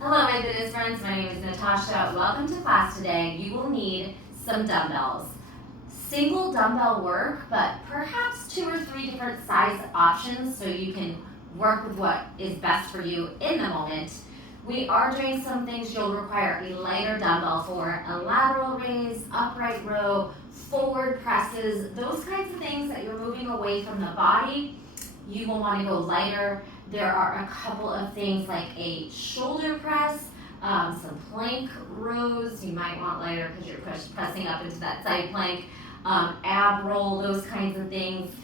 Hello, my fitness friends. My name is Natasha. Welcome to class today. You will need some dumbbells. Single dumbbell work, but perhaps 2 or 3 different size options so you can work with what is best for you in the moment. We are doing some things you'll require a lighter dumbbell for: a lateral raise, upright row, forward presses, those kinds of things that you're moving away from the body. You will want to go lighter. There are a couple of things like a shoulder press, some plank rows. You might want lighter because you're pressing up into that side plank, ab roll, those kinds of things.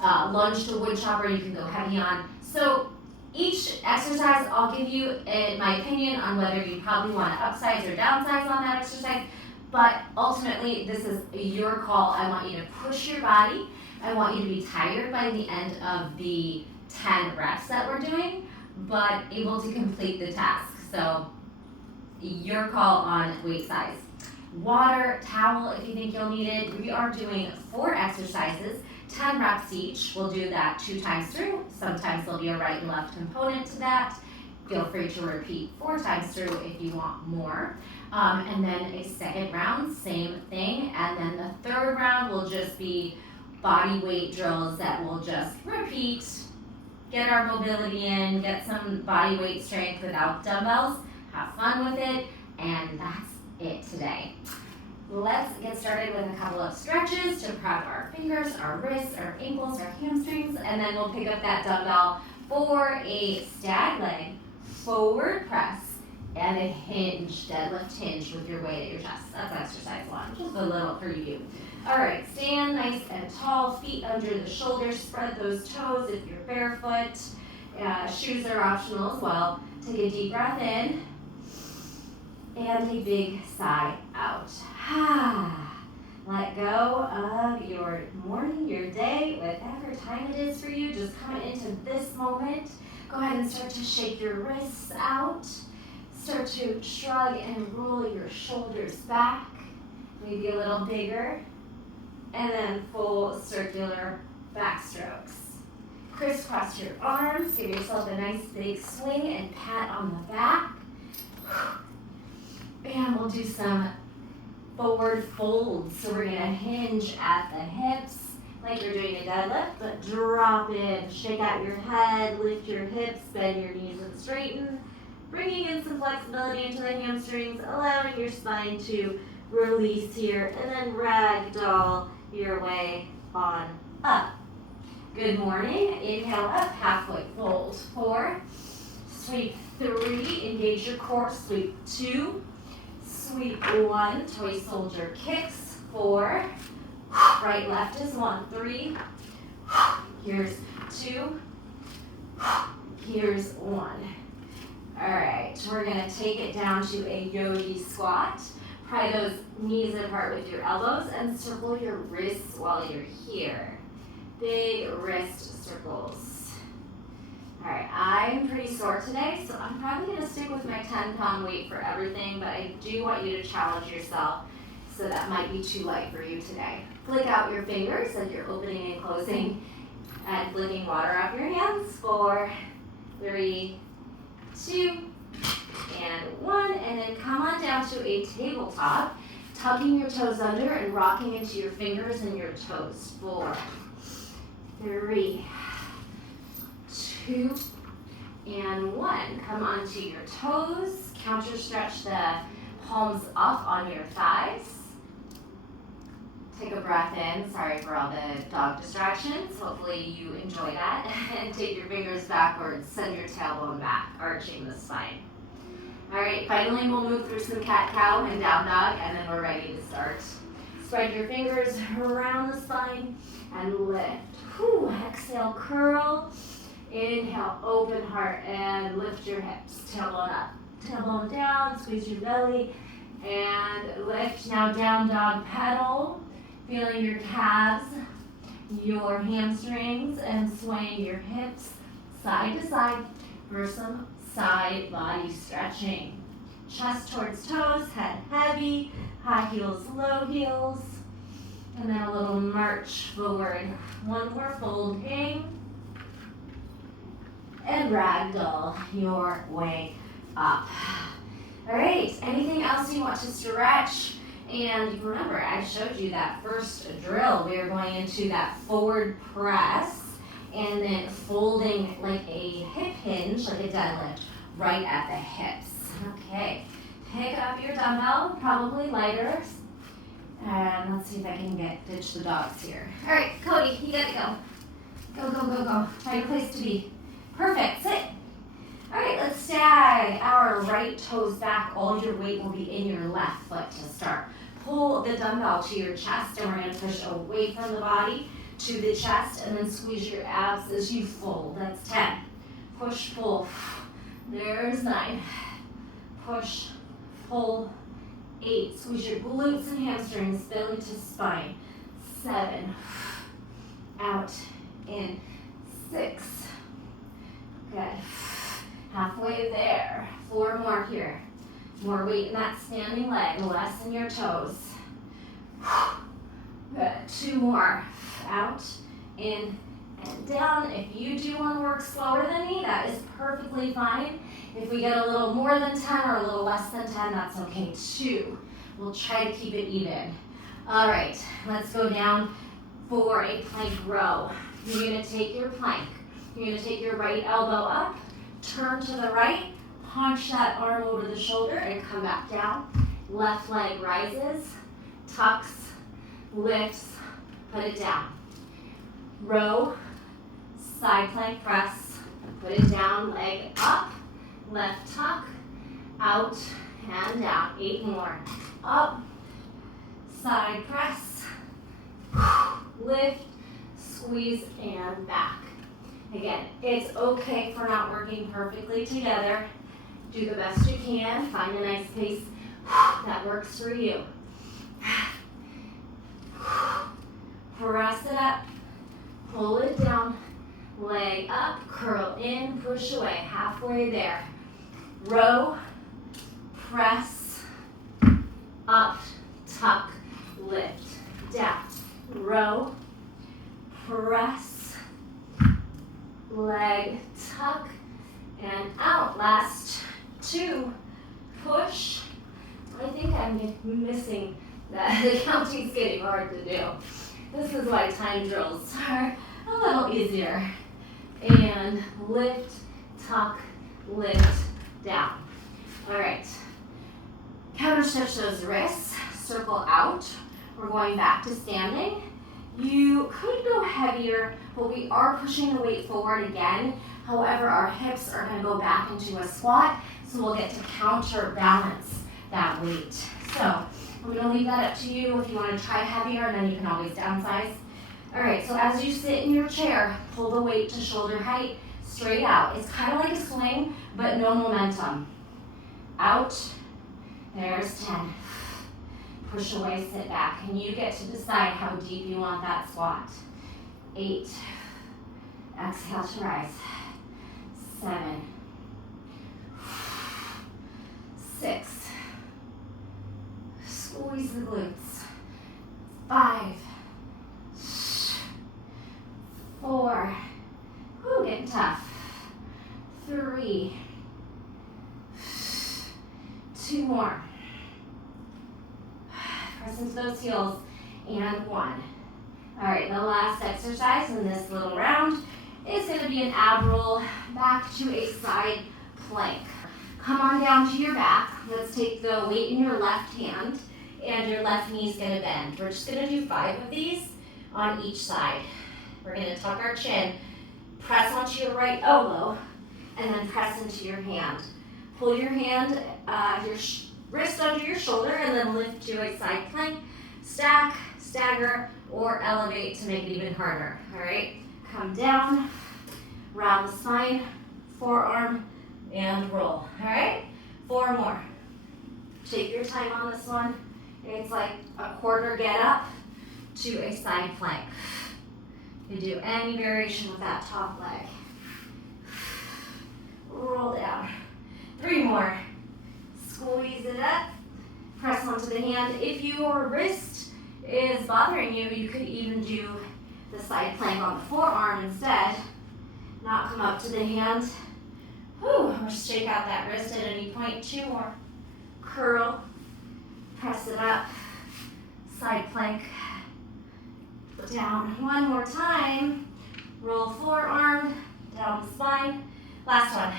Lunge to wood chopper, you can go heavy on. So each exercise, I'll give you my opinion on whether you probably want to upsize or downsize on that exercise. But ultimately, this is your call. I want you to push your body. I want you to be tired by the end of the 10 reps that we're doing, but able to complete the task. So your call on weight size. Water, towel if you think you'll need it. We are doing 4 exercises, 10 reps each. We'll do that 2 times through. Sometimes there'll be a right and left component to that. Feel free to repeat 4 times through if you want more. And then a second round, same thing. And then the third round will just be body weight drills that will just repeat, get our mobility in, get some body weight strength without dumbbells, have fun with it, and that's it today. Let's get started with a couple of stretches to prep our fingers, our wrists, our ankles, our hamstrings, and then we'll pick up that dumbbell for a stag leg, forward press, and a hinge, deadlift hinge with your weight at your chest. That's exercise 1, just a little for you. All right, stand nice and tall, feet under the shoulders, spread those toes if you're barefoot. Shoes are optional as well. Take a deep breath in and a big sigh out. Let go of your morning, your day, whatever time it is for you. Just come into this moment. Go ahead and start to shake your wrists out. Start to shrug and roll your shoulders back, maybe a little bigger. And then full circular back strokes. Crisscross your arms, give yourself a nice big swing and pat on the back. And we'll do some forward folds. So we're gonna hinge at the hips like you're doing a deadlift, but drop in, shake out your head, lift your hips, bend your knees and straighten, bringing in some flexibility into the hamstrings, allowing your spine to release here, and then ragdoll your way on up. Good morning. Inhale up, halfway fold. 4, sweep 3, engage your core, sweep 2, sweep 1, toy soldier kicks, 4, right left is 1, 3, here's 2, here's 1. All right, we're gonna take it down to a yogi squat. Pry those knees apart with your elbows and circle your wrists while you're here. Big wrist circles. All right, I'm pretty sore today, so I'm probably gonna stick with my 10-pound weight for everything, but I do want you to challenge yourself, so that might be too light for you today. Flick out your fingers as you're opening and closing and flicking water off your hands. 4, 3, 2, and 1, and then come on down to a tabletop, tucking your toes under and rocking into your fingers and your toes. 4, 3, 2, and 1. Come onto your toes, counter stretch the palms up on your thighs. Take a breath in. Sorry for all the dog distractions. Hopefully you enjoy that. And take your fingers backwards, send your tailbone back, arching the spine. All right, finally we'll move through some cat-cow and down dog, and then we're ready to start. Spread your fingers around the spine and lift. Exhale, curl. Inhale, open heart, and lift your hips. Tailbone up, tailbone down, squeeze your belly, and lift. Now down dog pedal. Feeling your calves, your hamstrings, and swaying your hips side to side for some side body stretching. Chest towards toes, head heavy, high heels, low heels, and then a little march forward. 1 more folding, and ragdoll your way up. All right, anything else you want to stretch? And remember, I showed you that first drill. We are going into that forward press and then folding like a hip hinge, like a deadlift, right at the hips. Okay, pick up your dumbbell, probably lighter. And let's see if I can ditch the dogs here. All right, Cody, you gotta go. Go, go, go, go. Find a place to be. Perfect, sit. All right, let's stag our right toes back. All your weight will be in your left foot to start. Pull the dumbbell to your chest, and we're gonna push away from the body to the chest, and then squeeze your abs as you fold. That's 10. Push, pull. There's 9. Push, pull. 8. Squeeze your glutes and hamstrings, belly to spine. 7. Out, in. 6. Good. Halfway there. 4 more here. More weight in that standing leg, less in your toes. Good. 2 more. Out, in, and down. If you do want to work slower than me, that is perfectly fine. If we get a little more than 10 or a little less than 10, that's okay too. We'll try to keep it even. All right, let's go down for a plank row. You're gonna take your plank. You're gonna take your right elbow up, turn to the right, punch that arm over the shoulder and come back down. Left leg rises, tucks, lifts, put it down. Row, side plank press, put it down, leg up, left tuck, out and down. 8 more. Up, side press, lift, squeeze, and back. Again, it's okay for not working perfectly together. Do the best you can. Find a nice pace that works for you. Press it up, pull it down, leg up, curl in, push away, halfway there. Row, press, up, tuck, lift, down. Row, press, leg, tuck, and out. Last 2, push. I think I'm missing that. The counting's getting hard to do. This is why time drills are a little easier. And lift, tuck, lift, down. All right. Counter stretch those wrists, circle out. We're going back to standing. You could go heavier, but we are pushing the weight forward again. However, our hips are gonna go back into a squat, so we'll get to counterbalance that weight. So I'm gonna leave that up to you if you wanna try heavier, and then you can always downsize. All right, so as you sit in your chair, pull the weight to shoulder height, straight out. It's kind of like a swing, but no momentum. Out, there's 10. Push away, sit back, and you get to decide how deep you want that squat. 8, exhale to rise. 7, 6, squeeze the glutes. 5, 4, whew, getting tough. 3, 2 more. Press into those heels, and 1. All right, the last exercise in this little round is gonna be an ab roll back to a side plank. Come on down to your back. Let's take the weight in your left hand, and your left knee's gonna bend. We're just gonna do 5 of these on each side. We're gonna tuck our chin, press onto your right elbow, and then press into your hand. Pull your hand, your wrist under your shoulder, and then lift to a side plank. Stack, stagger, or elevate to make it even harder. All right, come down, round the spine, forearm, and roll. All right, 4 more. Take your time on this one. It's like a quarter get up to a side plank. You do any variation with that top leg. Roll down. 3 more. Squeeze it up. Press onto the hand. If your wrist is bothering you, you could even do the side plank on the forearm instead. Not come up to the hand. Whew, or shake out that wrist at any point. 2 more. Curl, press it up, side plank, down. 1 more time. Roll forearm, down the spine. Last one.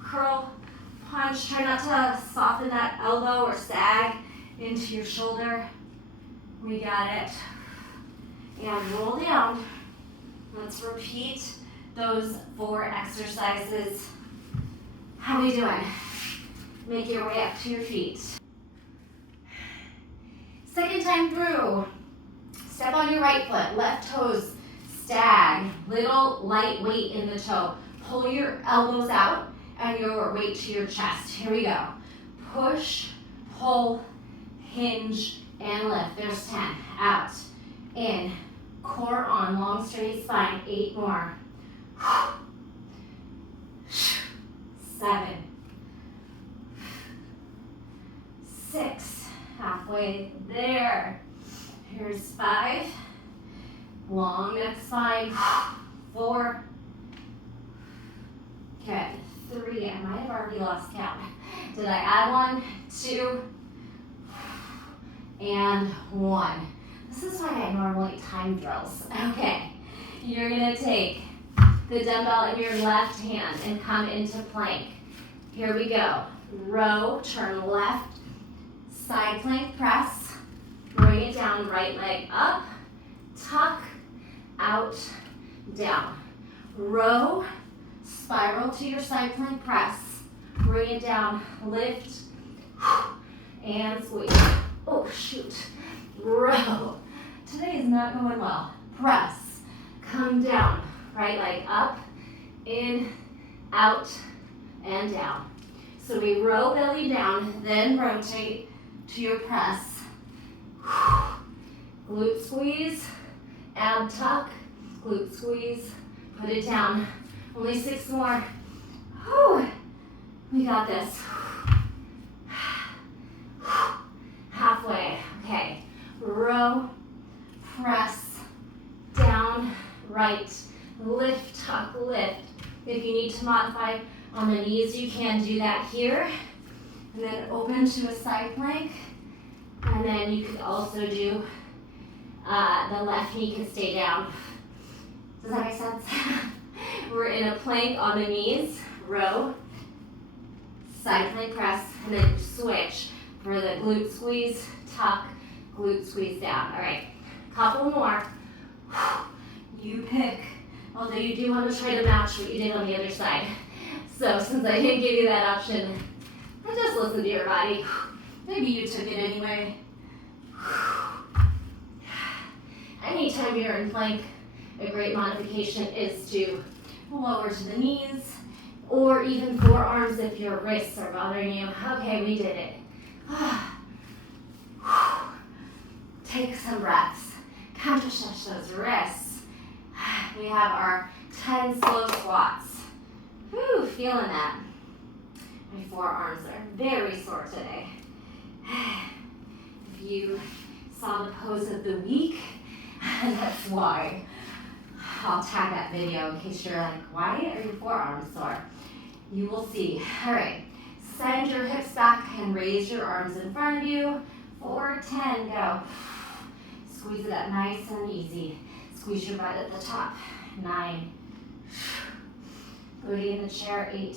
Curl, punch. Try not to soften that elbow or sag into your shoulder. We got it. And roll down. Let's repeat those 4 exercises. How are we doing? Make your way up to your feet. Second time through. Step on your right foot, left toes stag, little light weight in the toe. Pull your elbows out and your weight to your chest. Here we go. Push, pull, hinge, and lift. There's 10. Out, in, core on, long straight spine. 8 more. 7, 6, halfway there. Here's 5, long neck spine. 4, good. 3, I might have already lost count. Did I add 1, 2, and 1. This is why I normally time drills. Okay, you're gonna take the dumbbell in your left hand and come into plank. Here we go. Row, turn left, side plank press, bring it down, right leg up, tuck, out, down. Row, spiral to your side plank press, bring it down, lift, and squeeze. Oh, shoot. Row. Today is not going well. Press, come down, right leg up, in, out, and down. So we row belly down, then rotate to your press. Glute squeeze, ab tuck, glute squeeze, put it down. Only 6 more. Whew. We got this. Halfway, okay. Row, press, down, right, lift, tuck, lift. If you need to modify on the knees, you can do that here. And then open to a side plank. And then you could also do, the left knee can stay down. Does that make sense? We're in a plank on the knees, row, side plank press, and then switch for the glute squeeze, tuck, glute squeeze down. All right, couple more. You pick, although you do want to try to match what you did on the other side. So since I didn't give you that option, just listen to your body. Maybe you took it anyway. Anytime you're in plank, a great modification is to lower to the knees, or even forearms if your wrists are bothering you. Okay, we did it. Take some breaths. Counter stretch those wrists. We have our 10 slow squats. Whew, feeling that. My forearms are very sore today. If you saw the pose of the week, that's why. I'll tag that video in case you're like, why are your forearms sore? You will see. All right, send your hips back and raise your arms in front of you. 4, 10, go. Squeeze it up nice and easy. Squeeze your butt at the top. 9. Booty in the chair. 8.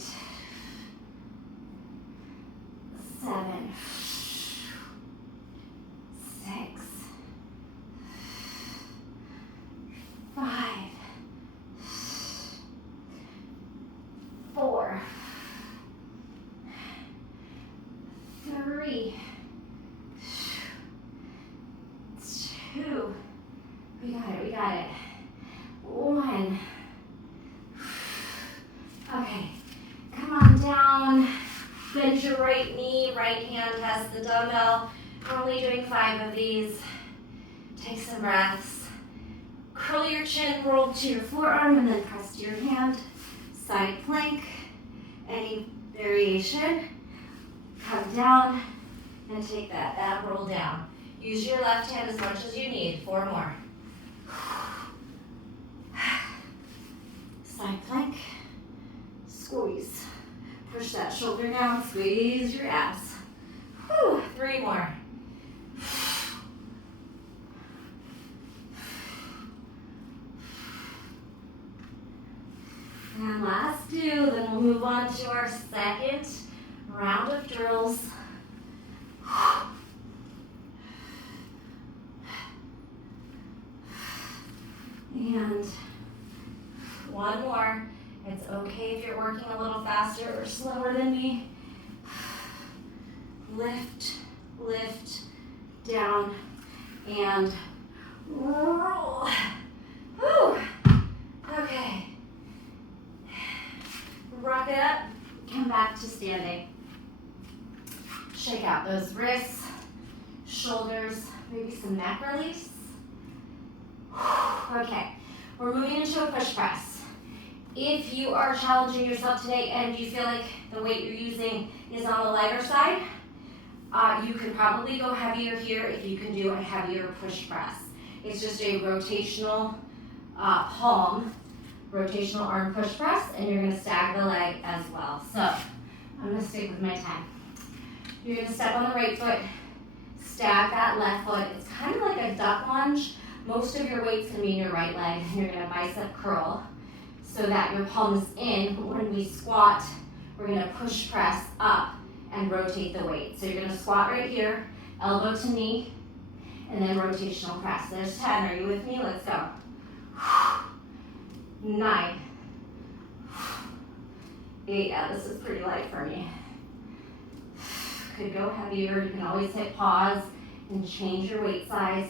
7. 6. 5. 4. 3. 2. We got it. 1. Okay, come on down. Bend your right knee, right hand has the dumbbell. We're only doing 5 of these. Take some breaths. Curl your chin, roll to your forearm, and then press to your hand. Side plank, any variation. Come down and take that roll down. Use your left hand as much as you need. 4 more. Side plank, squeeze. Push that shoulder down, squeeze your abs. Whew, 3 more. And last 2, then we'll move on to our second round of drills. And 1 more. It's okay if you're working a little faster or slower than me. Lift, lift, down, and roll. Whew. Okay. Rock it up, come back to standing. Shake out those wrists, shoulders, maybe some neck release. Okay, we're moving into a push press. If you are challenging yourself today and you feel like the weight you're using is on the lighter side, you could probably go heavier here if you can do a heavier push press. It's just a rotational palm, rotational arm push press, and you're gonna stag the leg as well. So I'm gonna stick with my 10. You're gonna step on the right foot, stag that left foot. It's kind of like a duck lunge. Most of your weight's gonna be in your right leg, and you're gonna bicep curl so that your palm is in. But when we squat, we're gonna push press up and rotate the weight. So you're gonna squat right here, elbow to knee, and then rotational press. There's 10, are you with me? Let's go. 9, 8, yeah, this is pretty light for me. Could go heavier, you can always hit pause and change your weight size.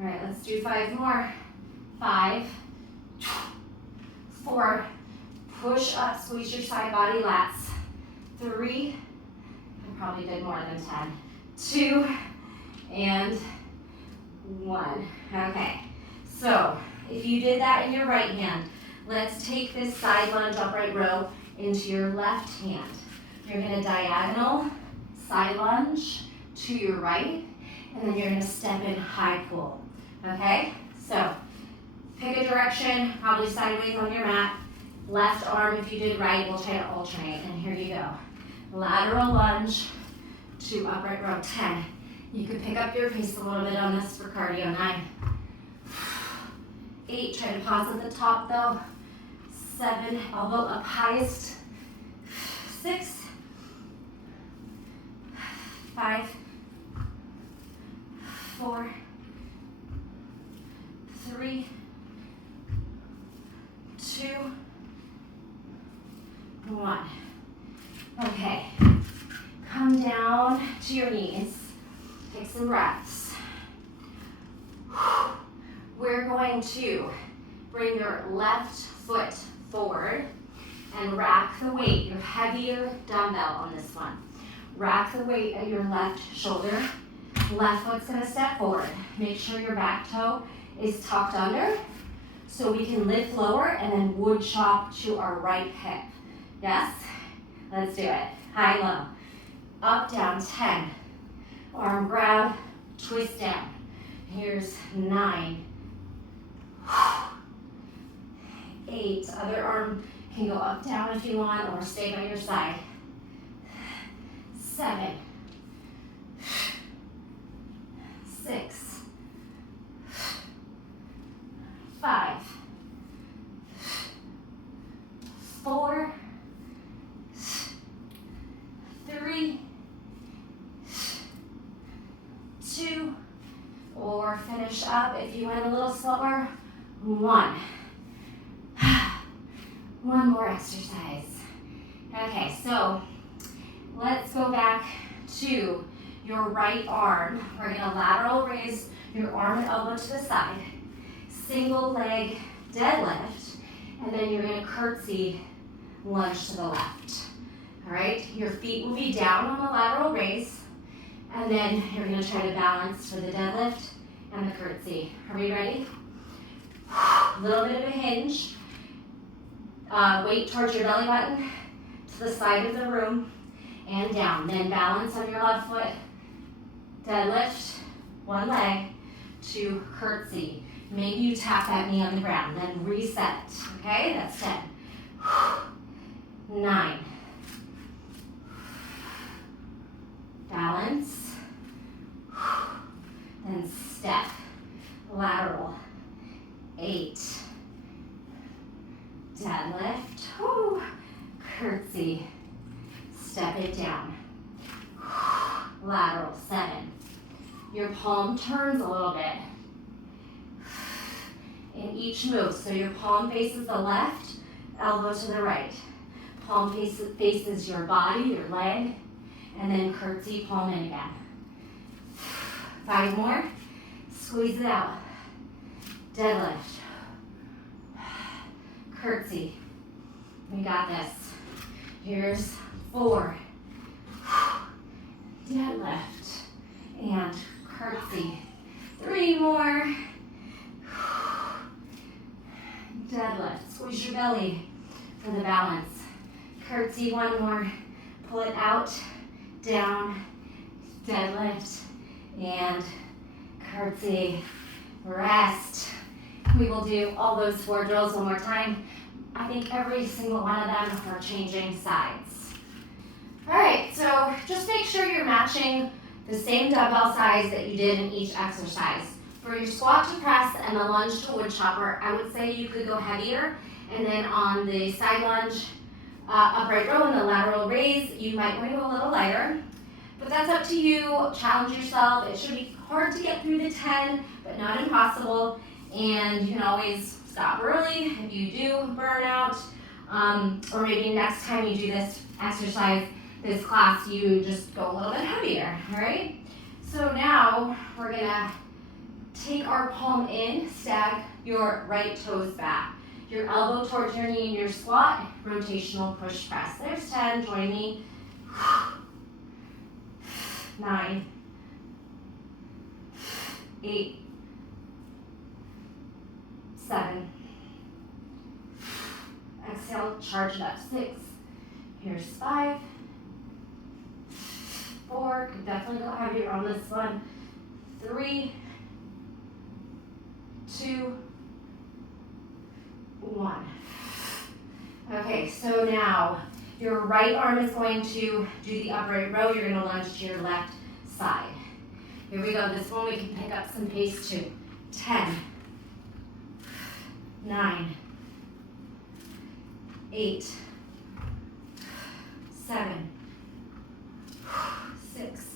All right, let's do 5 more. 5, 4, push up, squeeze your side body lats. 3, I probably did more than 10. 2, and 1. Okay, so if you did that in your right hand, let's take this side lunge upright row into your left hand. You're gonna diagonal side lunge to your right, and then you're gonna step in high pull, okay? So pick a direction, probably sideways on your mat. Left arm, if you did right, we'll try to alternate, and here you go. Lateral lunge to upright row, 10. You could pick up your pace a little bit on this for cardio, 9. 8, try to pause at the top though. 7, elbow up highest. 6, 5, 4, 3, 2, 1. Okay, come down to your knees. Take some breaths. We're going to bring your left foot forward and rack the weight, your heavier dumbbell on this one. Rack the weight at your left shoulder. Left foot's gonna step forward. Make sure your back toe is tucked under so we can lift lower and then wood chop to our right hip. Yes? Let's do it. High, low. Up, down, 10. Arm grab, twist down. Here's 9. 8. Other arm can go up, down if you want, or stay by your side. 7. 6. 5. 4. 3. 2. Or finish up if you went a little slower. 1. One more exercise. Okay, so let's go back to your right arm. We're gonna lateral raise your arm and elbow to the side. Single leg deadlift, and then you're gonna curtsy lunge to the left. All right, your feet will be down on the lateral raise, and then you're gonna try to balance for the deadlift and the curtsy. Are we ready? A little bit of a hinge. Weight towards your belly button, to the side of the room, and down. Then balance on your left foot. Deadlift, one leg, to curtsy. Maybe you tap that knee on the ground, then reset. Okay, that's 10. 9. Balance. Then step. Lateral. 8. Deadlift. Woo. Curtsy. Step it down. Lateral. 7. Your palm turns a little bit in each move. So your palm faces the left, elbow to the right. Palm faces your body, your leg, and then curtsy, palm in again. 5 more. Squeeze it out. Deadlift. Curtsy. We got this. Here's 4. Deadlift. And curtsy. 3 more. Deadlift. Squeeze your belly for the balance. Curtsy, 1 more. Pull it out, down, deadlift, and curtsy. Rest. We will do all those 4 drills one more time. I think every single one of them are changing sides. All right, so just make sure you're matching the same dumbbell size that you did in each exercise. For your squat to press and the lunge to wood chopper, I would say you could go heavier. And then on the side lunge, upright row and the lateral raise, you might want to go a little lighter. But that's up to you. Challenge yourself. It should be hard to get through the 10, but not impossible. And you can always stop early if you do burn out. Or maybe next time you do this exercise, this class, you just go a little bit heavier, all right? So now we're gonna take our palm in, stack your right toes back. Your elbow towards your knee in your squat, rotational push press. There's 10, join me. 9, 8, 7. Exhale, charge it up. 6. Here's 5. 4. Could definitely go heavier on this one. 3, 2, 1. Okay, so now your right arm is going to do the upright row. You're going to lunge to your left side. Here we go. This one we can pick up some pace too. 10, 9, 8, 7, 6,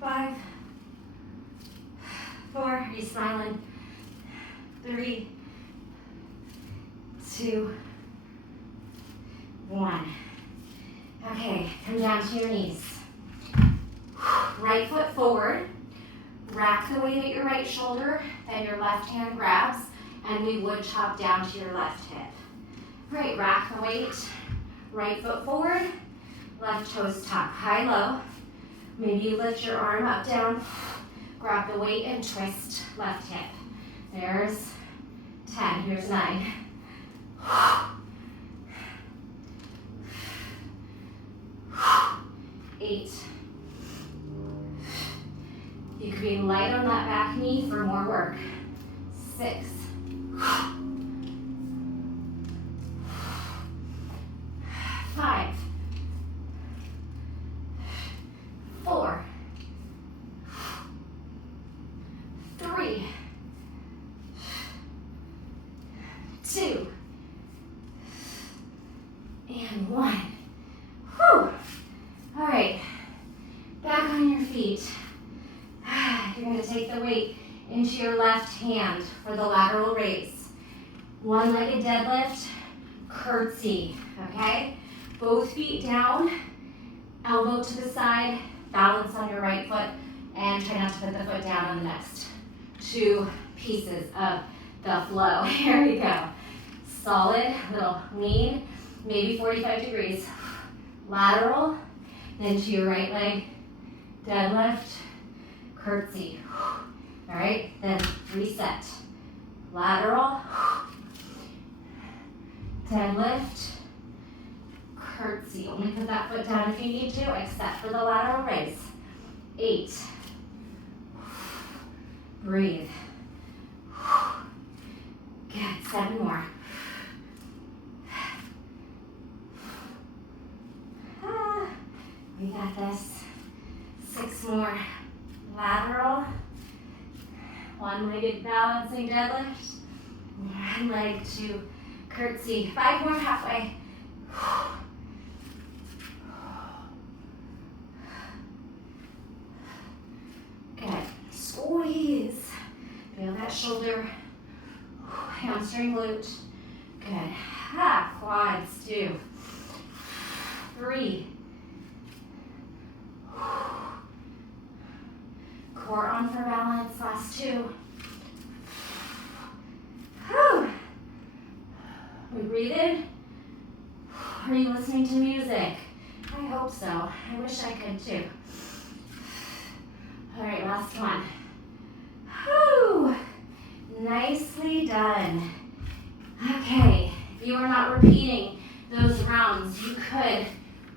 5, 4. Are you smiling? 3, 2, 1. Okay, come down to your knees. Right foot forward. Rack the weight at your right shoulder, then your left hand grabs, and we would chop down to your left hip. Great, rack the weight. Right foot forward, left toes tuck, high, low. Maybe you lift your arm up, down, grab the weight and twist left hip. There's 10, here's 9. 8. You could be light on that back knee for more work. 6. 5. 4. 3. 2. And 1. Whew. All right, back on your feet. You're going to take the weight into your left hand for the lateral raise. One-legged deadlift, curtsy, okay? Both feet down, elbow to the side, balance on your right foot, and try not to put the foot down on the next 2 pieces of the flow. Here we go. Solid, little lean, maybe 45 degrees. Lateral, then to your right leg, deadlift, curtsy. All right, then reset. Lateral, deadlift, curtsy. Only put that foot down if you need to, except for the lateral raise. 8. Breathe. Good, 7 more. We got this. 6 more. Lateral. One-legged balancing deadlift. One leg to curtsy. 5 more halfway. Good. Squeeze. Feel that shoulder. Hamstring glute. Good. Quads. 2. 3. Core on for balance. Last 2. Whew. We breathe in? Are you listening to music? I hope so. I wish I could too. All right, last one. Whew. Nicely done. Okay, if you are not repeating those rounds, you could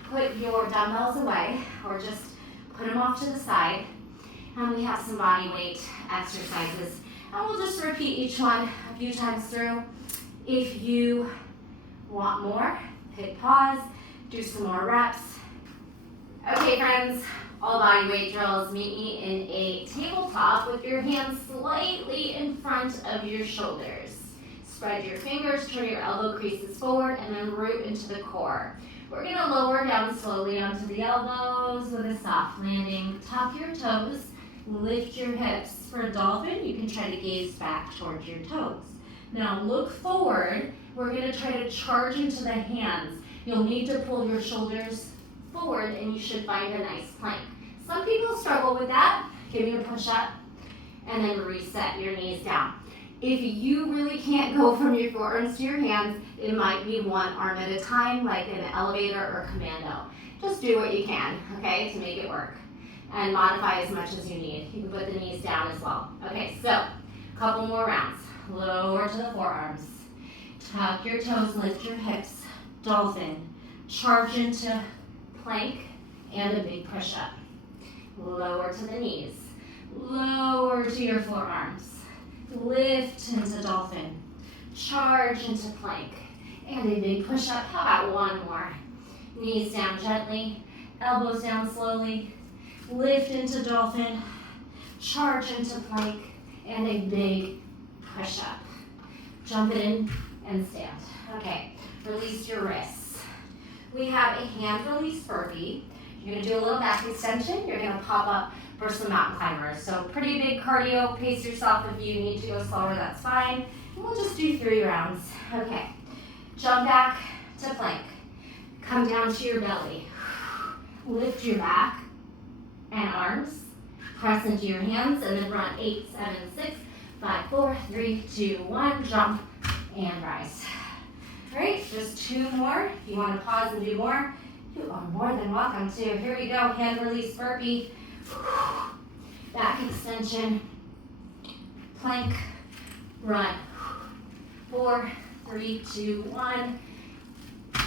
put your dumbbells away or just put them off to the side. And we have some body weight exercises. And we'll just repeat each one a few times through. If you want more, hit pause, do some more reps. Okay, friends, all body weight drills. Meet me in a tabletop with your hands slightly in front of your shoulders. Spread your fingers, turn your elbow creases forward, and then root into the core. We're gonna lower down slowly onto the elbows with a soft landing. Tuck your toes, lift your hips. For a dolphin, you can try to gaze back towards your toes. Now look forward. We're gonna try to charge into the hands. You'll need to pull your shoulders forward and you should find a nice plank. Some people struggle with that. Give me a push-up and then reset your knees down. If you really can't go from your forearms to your hands, it might be one arm at a time, like an elevator or commando. Just do what you can, okay, to make it work. And modify as much as you need. You can put the knees down as well. Okay, so a couple more rounds. Lower to the forearms. Tuck your toes, lift your hips. Dolphin. Charge into plank and a big push-up. Lower to the knees. Lower to your forearms. Lift into dolphin. Charge into plank and a big push-up. How about one more? Knees down gently. Elbows down slowly. Lift into dolphin. Charge into plank and a big push-up. Jump in and stand. Okay, release your wrists. We have a hand release burpee. You're gonna do a little back extension. You're gonna pop up for some mountain climbers. So pretty big cardio. Pace yourself. If you need to go slower, that's fine. And we'll just do 3 rounds. Okay, jump back to plank. Come down to your belly. Lift your back and arms. Press into your hands and then run 8, 7, 6, 5, 4, 3, 2, 1, jump and rise. All right, just 2 more. If you want to pause and do more, you are more than welcome to. Here we go, hand release burpee. Back extension, plank, run. 4, 3, 2, 1,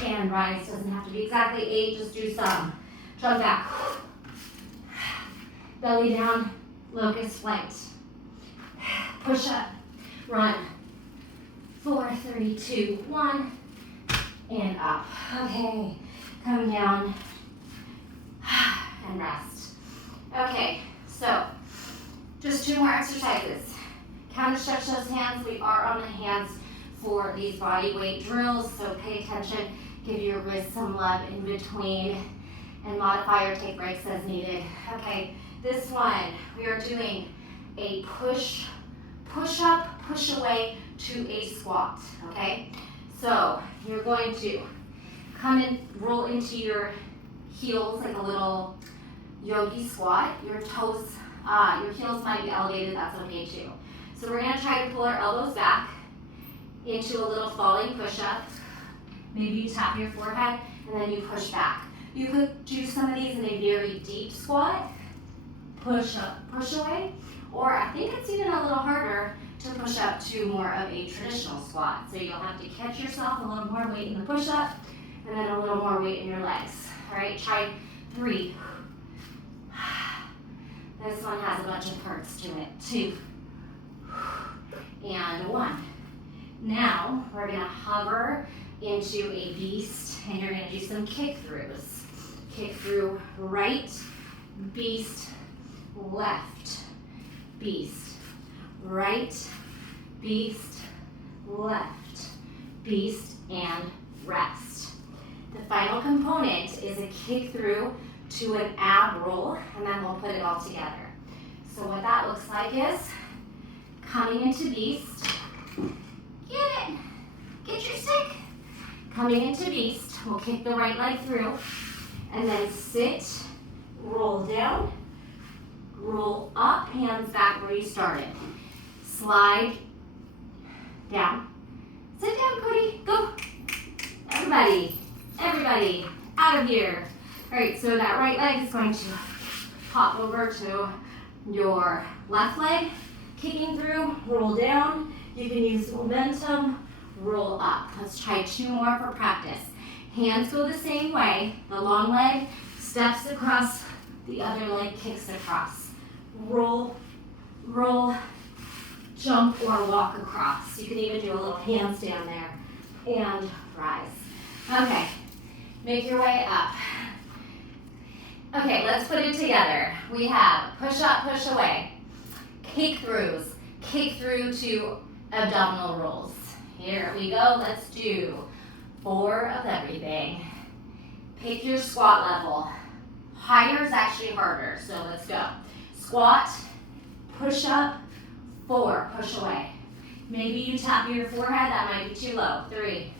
and rise. Doesn't have to be exactly 8, just do some. Jump back. Belly down, locust flight. Push up, run. 4, 3, 2, 1, and up. Okay, come down and rest. Okay, so just 2 more exercises. Counter stretch those hands. We are on the hands for these body weight drills, so pay attention. Give your wrists some love in between and modify or take breaks as needed. Okay, this one, we are doing a push up, push away to a squat, okay? So you're going to come and roll into your heels like a little yogi squat. Your toes, your heels might be elevated, that's okay too. So we're gonna try to pull our elbows back into a little falling push-up. Maybe you tap your forehead and then you push back. You could do some of these in a very deep squat, push up, push away, or I think it's even a little harder to push up to more of a traditional squat. So you'll have to catch yourself, a little more weight in the push-up, and then a little more weight in your legs. All right, try 3. This one has a bunch of parts to it. 2, and 1. Now, we're gonna hover into a beast, and you're gonna do some kick throughs. Kick through right, beast, left, beast, right, beast, left, beast, and rest. The final component is a kick through to an ab roll, and then we'll put it all together. So what that looks like is coming into beast, get it, get your stick. Coming into beast, we'll kick the right leg through, and then sit, roll down, roll up, hands back where you started. Slide down. Sit down, Cody, go. Everybody, out of here. All right, so that right leg is going to pop over to your left leg, kicking through, roll down. You can use momentum, roll up. Let's try 2 more for practice. Hands go the same way. The long leg steps across, the other leg kicks across. Roll, roll, jump or walk across. You can even do a little handstand there. And rise. Okay, make your way up. Okay, let's put it together. We have push up, push away, kick throughs, kick through to abdominal rolls. Here we go, let's do 4 of everything. Pick your squat level. Higher is actually harder, so let's go. Squat, push up, 4, push away. Maybe you tap your forehead, that might be too low. 3,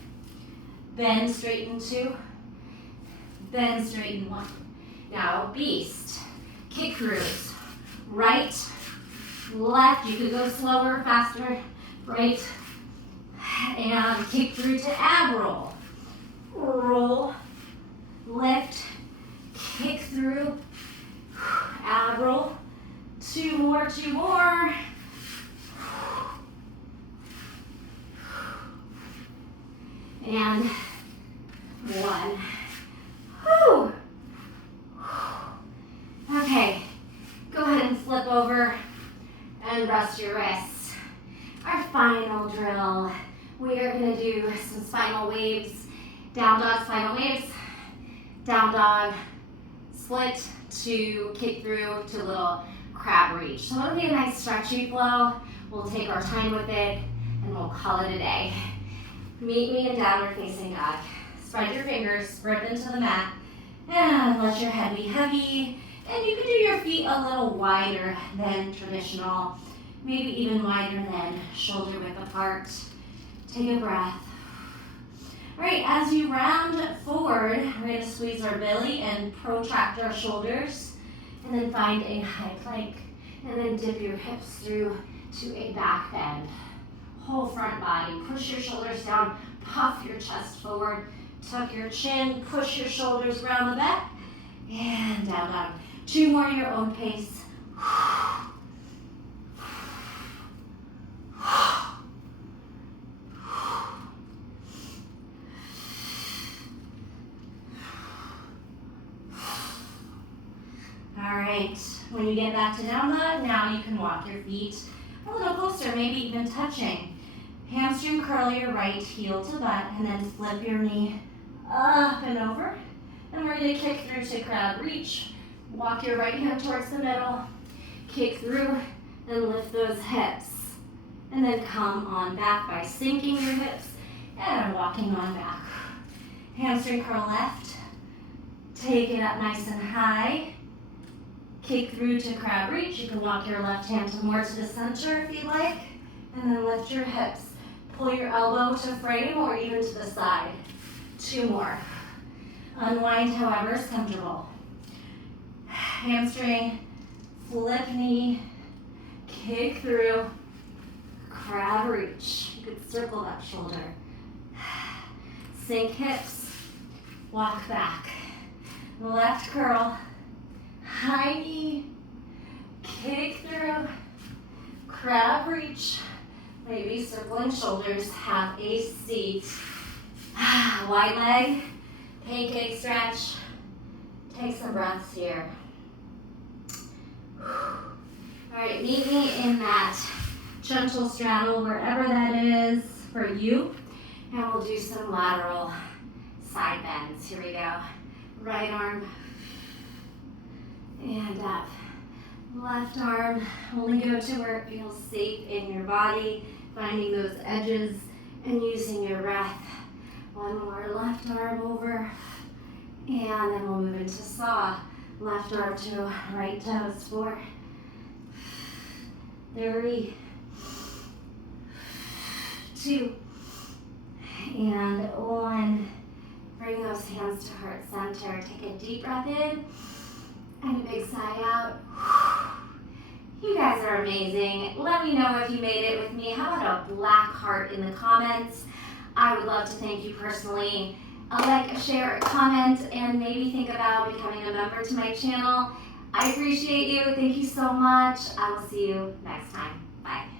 bend, straighten 2, bend, straighten 1. Now beast, kick throughs, right, left, you could go slower, faster, right, and kick through to ab roll. Roll, lift, kick through, ab roll. 2 more, 2 more. And 1. Whew. Okay, go ahead and flip over and rest your wrists. Our final drill, we are going to do some spinal waves. Down dog, spinal waves. Down dog, split to kick through to little crab reach. So it'll be a nice stretchy flow. We'll take our time with it and we'll call it a day. Meet me in downward facing dog. Spread your fingers, grip into the mat, and let your head be heavy. And you can do your feet a little wider than traditional, maybe even wider than shoulder width apart. Take a breath. All right, as you round forward, we're going to squeeze our belly and protract our shoulders, and then find a high plank, and then dip your hips through to a back bend. Whole front body, push your shoulders down, puff your chest forward, tuck your chin, push your shoulders around the back, and down dog. 2 more at your own pace. All right, when you get back to down dog, now you can walk your feet a little closer, maybe even touching. Hamstring curl your right heel to butt, and then flip your knee up and over. And we're going to kick through to crab reach. Walk your right hand towards the middle, kick through, and lift those hips. And then come on back by sinking your hips and walking on back. Hamstring curl left. Take it up nice and high. Kick through to crab reach. You can walk your left hand more to the center if you like. And then lift your hips. Pull your elbow to frame or even to the side. 2 more. Unwind however is comfortable. Hamstring, flip knee, kick through, crab reach. You could circle that shoulder. Sink hips, walk back. Left curl, high knee, kick through, crab reach. Maybe circling shoulders, have a seat. Wide leg, pancake stretch. Take some breaths here. All right, meet me in that gentle straddle, wherever that is for you. And we'll do some lateral side bends. Here we go. Right arm and up. Left arm, only go to where it feels safe in your body, finding those edges and using your breath. One more, left arm over, and then we'll move into saw. Left arm to right toes, 4, 3, 2, and 1. Bring those hands to heart center. Take a deep breath in and a big sigh out. You guys are amazing. Let me know if you made it with me. How about a black heart in the comments? I would love to thank you personally. A like, a share, a comment, and maybe think about becoming a member to my channel. I appreciate you. Thank you so much. I will see you next time. Bye.